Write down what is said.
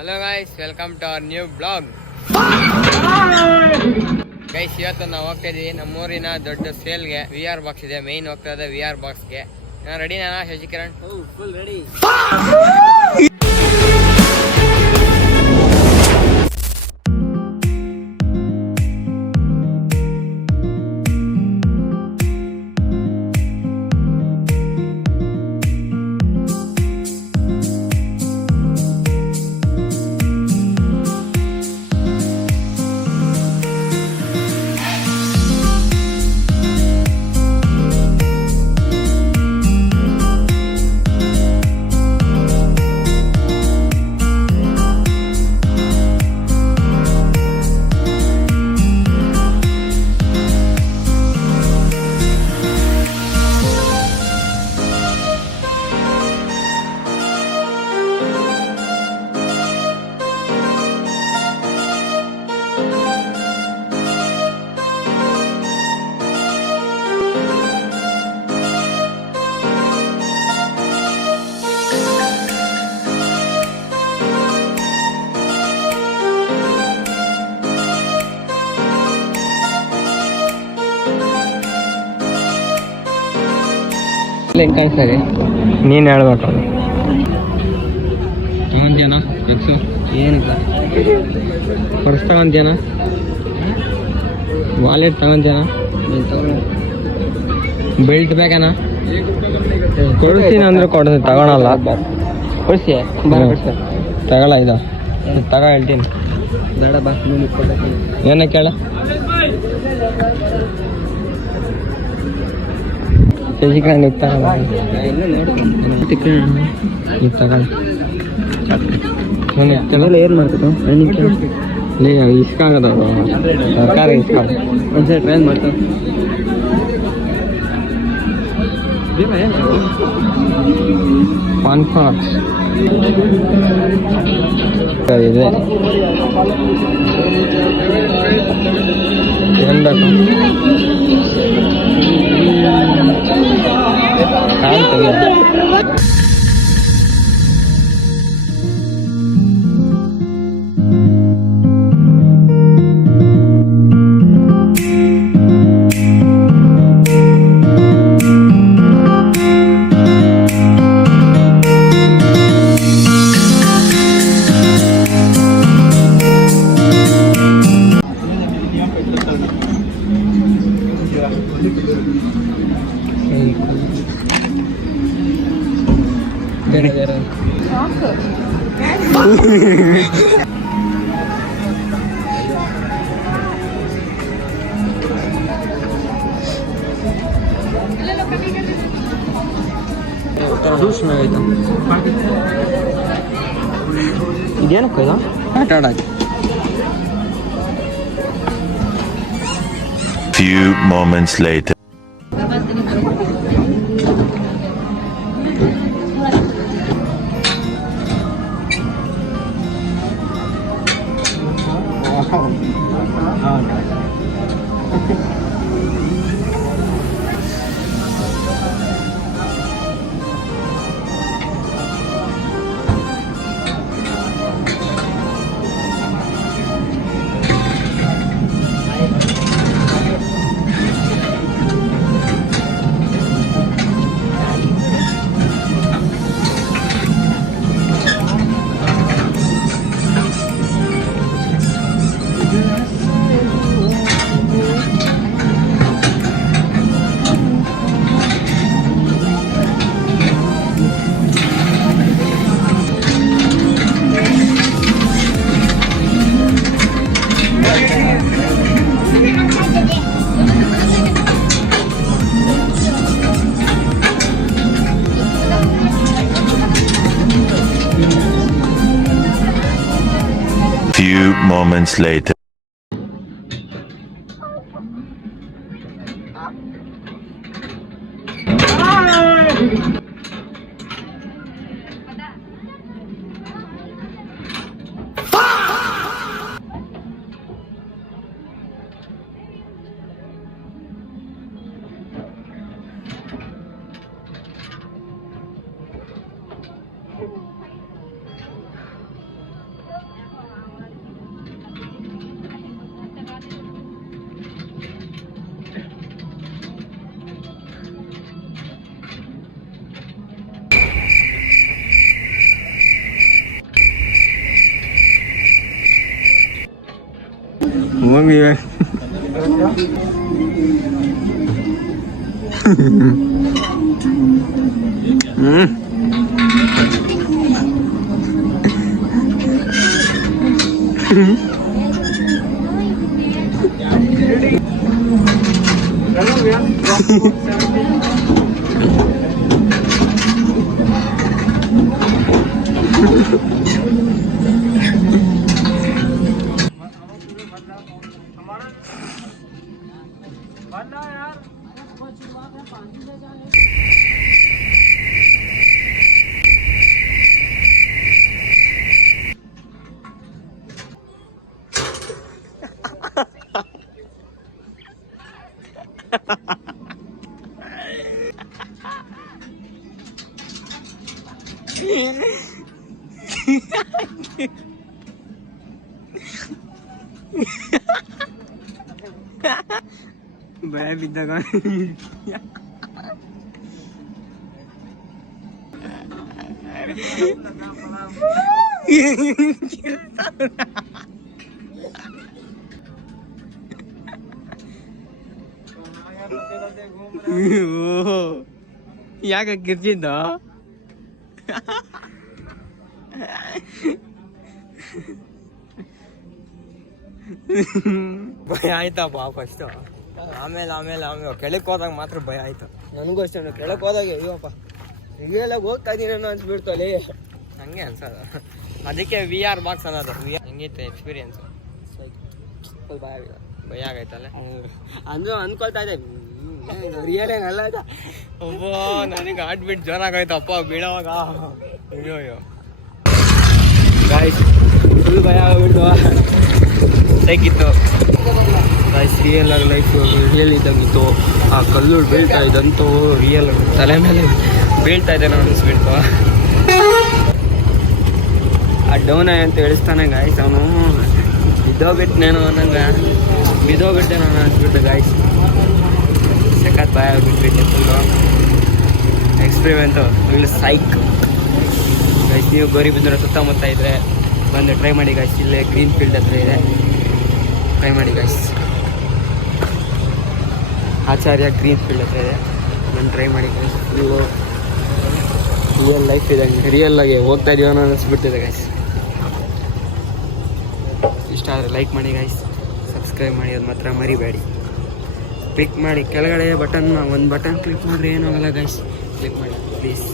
Hello guys, welcome to our new blog. Guys, ಇವತ್ತು ನಾವು ಹೋಗ್ತಾ ಇದೀವಿ ನಮ್ಮೂರಿನ ದೊಡ್ಡ ಸೇಲ್ಗೆ. VR ಬಾಕ್ಸ್ ಇದೆ, ಮೇನ್ ಹೋಗ್ತಾ ಇದೆ VR ಬಾಕ್ಸ್ಗೆ. ರೆಡಿ ನಾನಾ ಶಶಿಕಿರಣ್? Full ready. ಸರಿ, ನೀನು ಹೇಳ್ಬೇಕು. ತಗೊಂತೀಯನ ಎಕ್ಸು? ಏನಿಲ್ಲ. ಪರ್ಸ್ ತಗೊಂತೀಯನ? ವಾಲೆಟ್ ತಗೊಂತೀಯನ? ಬೆಲ್ಟ್ ಬೇಕನ? ಕೊಡಿಸ್ತೀನಿ ಅಂದ್ರೆ ಕೊಡ್ತೀನಿ, ತಗೊಳಲ್ಲ. ಕೊಡಿಸಿ ತಗೊಳ. ಇದು ತಗೋ, ಹೇಳ್ತೀನಿ. ಬೇಡ ಬಾ, ಏನಕ್ಕೆ ಕೇಳ? ಶಶಿಕಾಂತ್ ನೀವು ತಗೊಳ. ನೀವು ತಗೊಳ. ಏನು ಮಾಡ್ತಿದ್ದು? ಇಸ್ಕಾಗದವ್ರು ಸರ್ಕಾರ ಇಸ್ಕಾಗ. ಒಂದ್ಸರಿ ಟ್ರೈನ್ ಮಾಡ್ತಾರೆ. ಕಾನ್ಫರೆನ್ಸ್ ಇದೆ. ಏನು ಬೇಕು? ತೆಗಿಯ. ಇದೇನಕ್ಕ ಇದು? ಆಟ ಆಡಕ್ಕೆ. Few moments later. Few moments later. ಹೋಗಿ ಭಯ ಬಿದ್ದಾಗ ಯಾಕೆ ಕಿರ್ಚಿದ್ದ ಭಯ ಆಯ್ತಪ್ಪ ಫಸ್ಟ್ ಆಮೇಲೆ ಕೆಳಕ್ ಹೋದಾಗ ಮಾತ್ರ ಭಯ ಆಯ್ತು. ನನಗೂ ಅಷ್ಟೇ ಕೆಳಕ್ ಹೋದಾಗ ಅಯ್ಯಪ್ಪ ಈಗೆಲ್ಲ ಹೋಗ್ತಾ ಇದೀನಿ ಅನ್ಸ್ಬಿಡ್ತು ಅಲ್ಲಿ. ಹಂಗೆ ಅನ್ಸೋದು, ಅದಕ್ಕೆ ವಿ ಆರ್ ಬಾಕ್ಸ್ ಅನ್ನೋದು. ಹೆಂಗಿತ್ತು ಎಕ್ಸ್ಪೀರಿಯನ್ಸ್? ಭಯ ಆಗೈತಲ್ಲ ಅಂದ್ರು ಅನ್ಕೊಳ್ತಾ ಇದೆ ರಿಯಲ್ ಏನಲ್ಲ ಆಯ್ತಾ. ಒಬ್ಬ ನನಗೆ ಹಾರ್ಟ್ ಬೀಟ್ ಜೋರಾಗೈತಪ್ಪ ಬೀಳೋವಾಗ. ಅಯ್ಯೋ ಗಾಯ್ಸ್ ಫುಲ್ ಭಯ ಆಗ್ಬಿಟ್ಟು ಹೇಗಿತ್ತು ಗಾಯ್ಸ್. ರಿಯಲ್ ಆಗಿ ಲೈಫ್ ರಿಯಲ್ ಇದ್ದಾಗಿತ್ತು. ಆ ಕಲ್ಲು ಬೀಳ್ತಾ ಇದ್ದಂತೂ ರಿಯಲ್ ತಲೆ ಮೇಲೆ ಬೀಳ್ತಾ ಇದೆ ಅನಿಸ್ಬಿಡ್ತು. ಆ ಡೌನ್ ಅಂತ ಹೇಳಿಸ್ತಾನೆ ಗಾಯ್ಸ್. ಅವನು ಬಿದ್ದೋಗ್ಬಿಟ್ಟನೇನೋ ಅನಿಸ್ಬಿಟ್ಟು ಗಾಯ್ಸ್. ಸಖತ್ ಭಯ ಆಗ್ಬಿಟ್ಬಿಟ್ಟೆ full. Experiment full psych guys. ನೀವು ಗೌರಿಬಿದನೂರು ಸುತ್ತಮುತ್ತ ಇದ್ದರೆ ಬಂದು ಟ್ರೈ ಮಾಡಿ ಗಾಯ್ಸ್. ಇಲ್ಲೇ ಗ್ರೀನ್ ಫೀಲ್ಡ್ ಹತ್ರ ಇದೆ, ಟ್ರೈ ಮಾಡಿ ಗಾಯ್ಸ್. ಆಚಾರ್ಯ ಗ್ರೀನ್ ಫೀಲ್ಡ್ ಹತ್ರ ಇದೆ, ಬಂದು ಟ್ರೈ ಮಾಡಿ ಗಾಯ್ಸ್. ಫುಲ್ಲು ರಿಯಲ್ ಲೈಫ್ ಇದ್ದಂಗೆ ರಿಯಲ್ ಆಗಿ ಹೋಗ್ತಾ ಇದೀವೋ ಅನ್ನಿಸ್ಬಿಡ್ತಿದೆ ಗಾಯ್ಸ್. ಇಷ್ಟ ಆದರೆ ಲೈಕ್ ಮಾಡಿ ಗಾಯ್ಸ್, ಸಬ್ಸ್ಕ್ರೈಬ್ ಮಾಡಿ ಅದು ಮಾತ್ರ ಮರಿಬೇಡಿ. ಕ್ಲಿಕ್ ಮಾಡಿ ಕೆಳಗಡೆ ಒಂದು ಬಟನ್ ಕ್ಲಿಕ್ ಮಾಡಿದ್ರೆ ಏನಾಗಲ್ಲ ಗಾಯ್ಸ್. ಕ್ಲಿಕ್ ಮಾಡಿ ಪ್ಲೀಸ್.